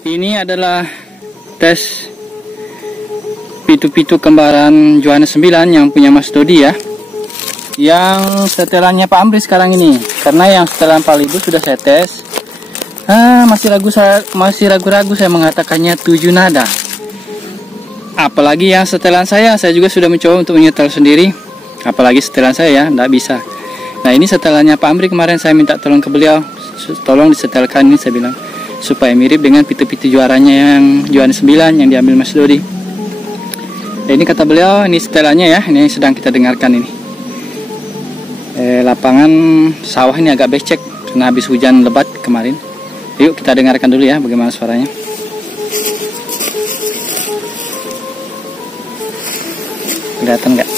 Ini adalah tes pitu-pitu kembaran Johannes 9 yang punya Mas Dodi ya. Yang setelannya Pak Amri sekarang ini. Karena yang setelan Pak Libu sudah saya tes. Masih ragu-ragu saya mengatakannya 7 nada. Apalagi yang setelan saya juga sudah mencoba untuk menyetel sendiri. Apalagi setelan saya ya, tidak bisa. Nah ini setelannya Pak Amri kemarin saya minta tolong ke beliau. Tolong disetelkan ini saya bilang. Supaya mirip dengan pitu-pitu juaranya yang Johannes 9 yang diambil Mas Dodi. Nah, ini kata beliau, ini setelannya ya, ini sedang kita dengarkan ini. Lapangan sawah ini agak becek karena habis hujan lebat kemarin. Yuk kita dengarkan dulu ya bagaimana suaranya. Kelihatan nggak?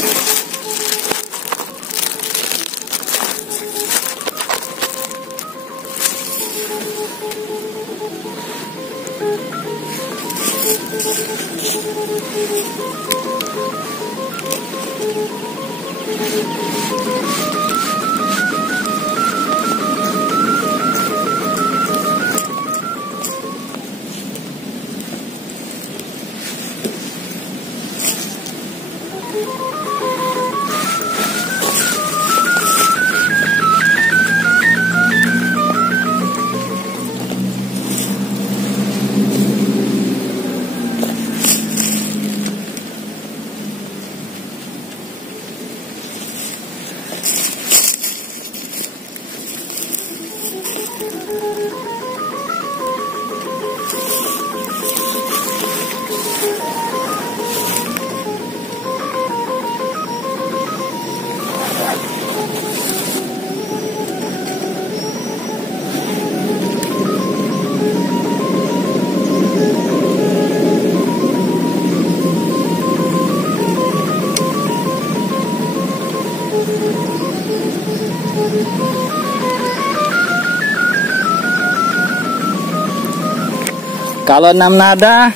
Kalau 6 nada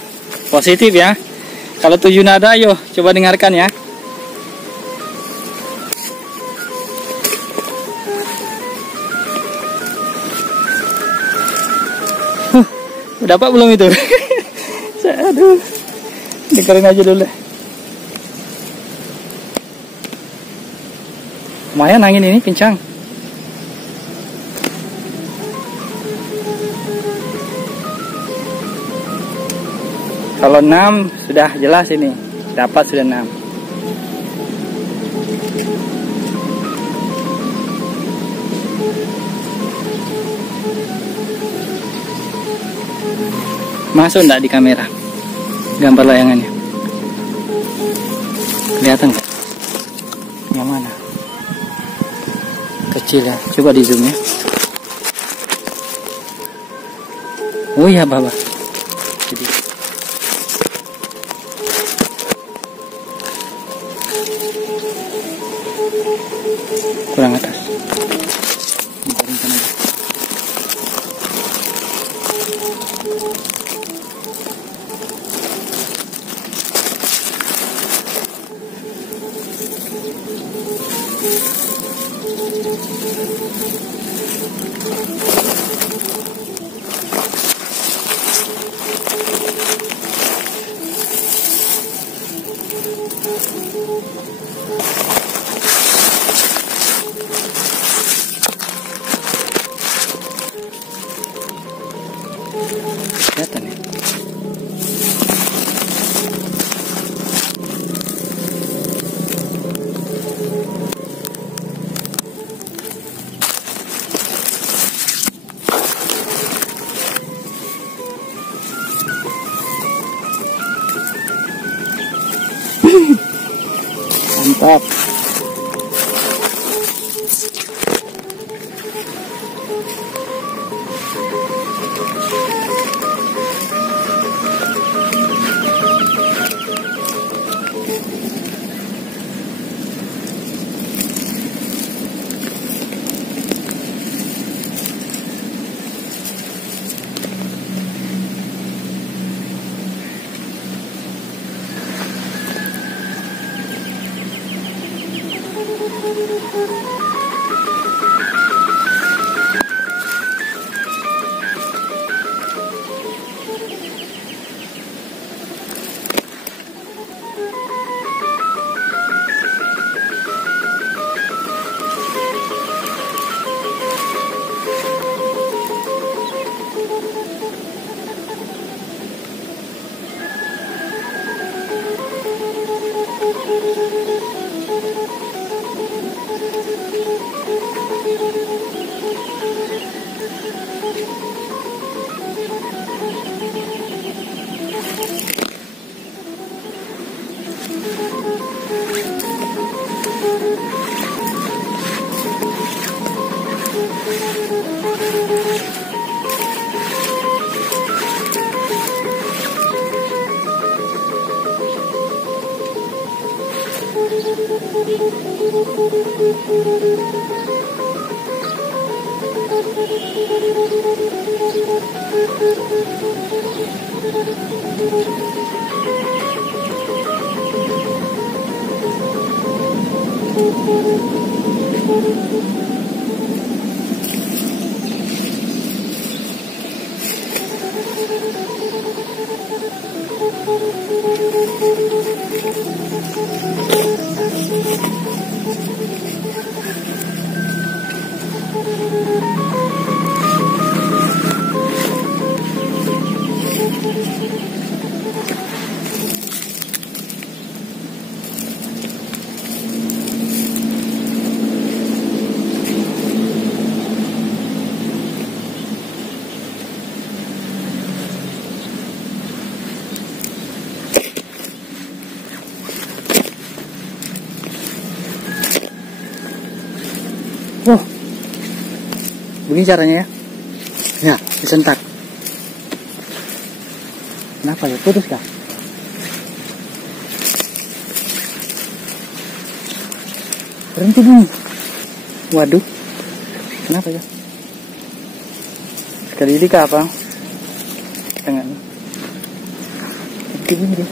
positif ya. Kalau 7 nada yuk coba dengarkan ya. Dapat belum itu? Aduh. Dengerin aja dulu deh. Lumayan angin ini kencang. Kalau 6 sudah jelas ini, dapat sudah 6. Masuk enggak di kamera? Gambar layangannya. Kelihatan nggak? Yang mana? Kecil ya, coba di zoom ya. Oh ya bawah. Jadi kurang atas. Dibaringkan aja. Kelihatan ya? Mantap. Oh, begini caranya ya. Ya, disentak. Kenapa ya? Putus kah? Berhenti bunyi. Waduh, kenapa ya? Sekali ini kah apa? Jangan. Berhenti bunyi dia.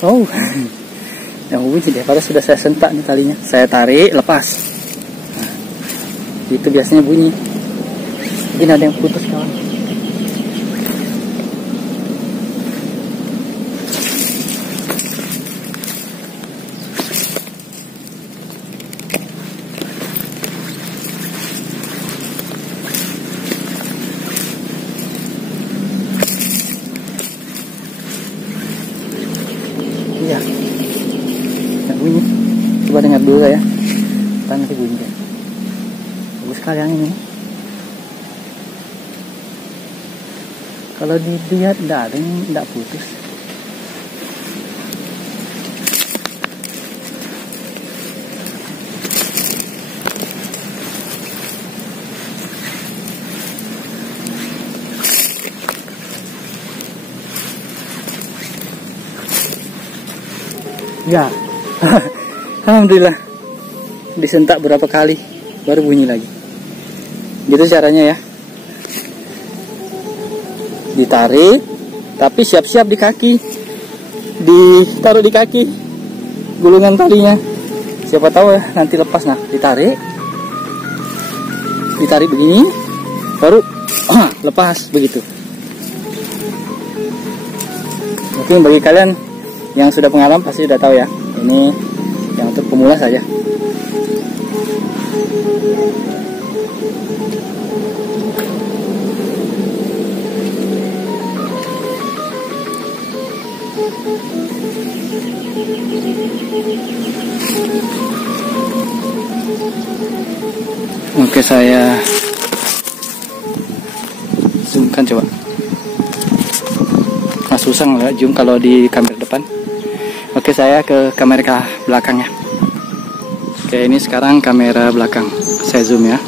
Oh, yang bunyi deh. Padahal sudah saya sentak nih talinya. Saya tarik, lepas. Nah, itu biasanya bunyi. Mungkin ada yang putus kawan. Iya, yang bunyi. Coba dengar dulu ya. Tanya nanti bunyi deh. Bagus sekali yang ini. Kalau dilihat tidak putus. Ya, alhamdulillah disentak berapa kali baru bunyi lagi. Gitu caranya ya. Ditarik, tapi siap-siap di kaki, ditaruh di kaki gulungan talinya. Siapa tahu ya nanti lepas. Nah, ditarik begini, baru lepas begitu. Mungkin bagi kalian yang sudah pengalaman pasti sudah tahu ya. Ini yang untuk pemula saja. Oke, saya zoomkan coba. Nah, susah nggak zoom kalau di kamera depan. Oke, saya ke kamera belakangnya. Oke, ini sekarang kamera belakang. Saya zoom ya.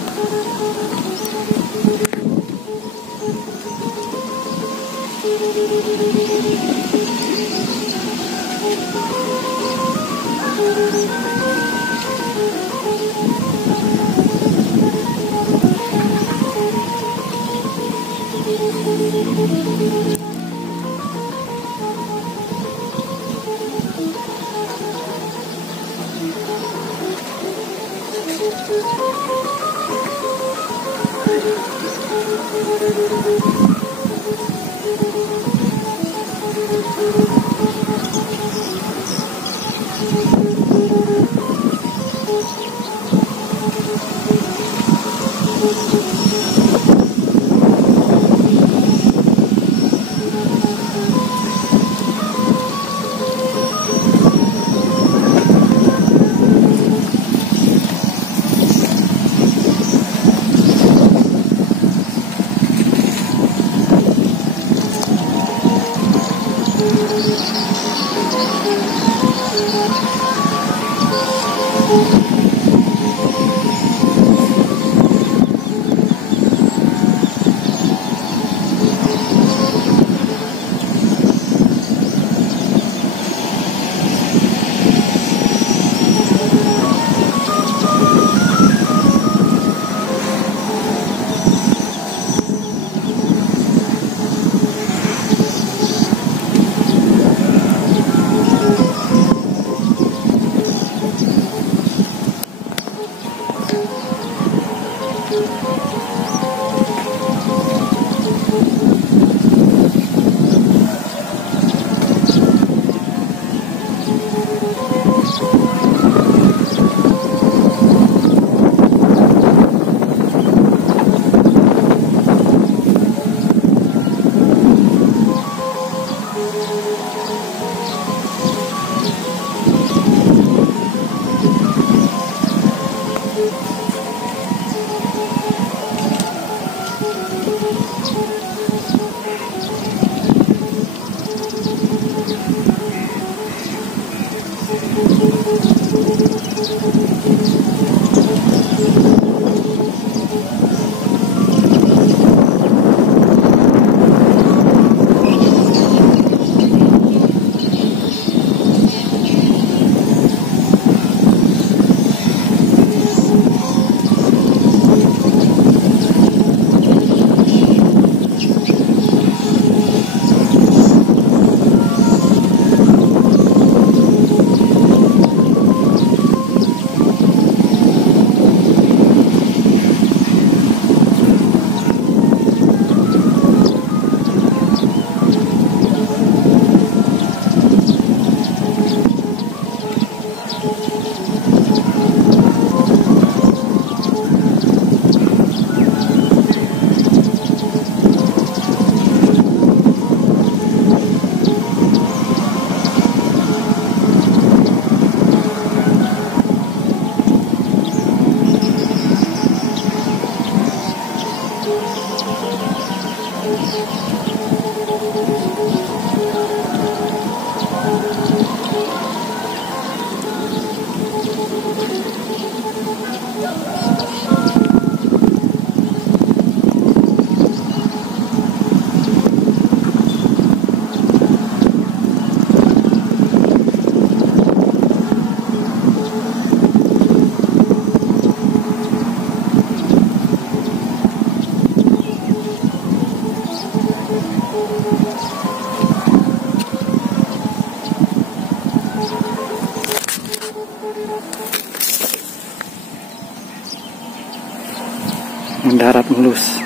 mendarat mulus.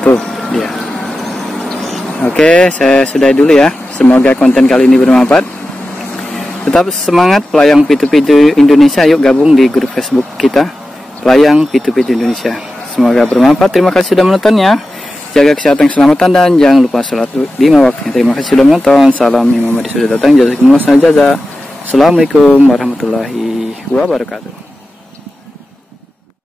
Tuh dia. Oke, saya sudahi dulu ya. Semoga konten kali ini bermanfaat. Tetap semangat pelayang P2P Indonesia. Yuk gabung di grup Facebook kita, pelayang P2P Indonesia. Semoga bermanfaat. Terima kasih sudah menontonnya. Jaga kesehatan, keselamatan, dan jangan lupa sholat 5 waktu. Terima kasih sudah menonton. Salam Imam Mahdi sudah datang. Jazakumullah khairan. Assalamualaikum warahmatullahi wabarakatuh.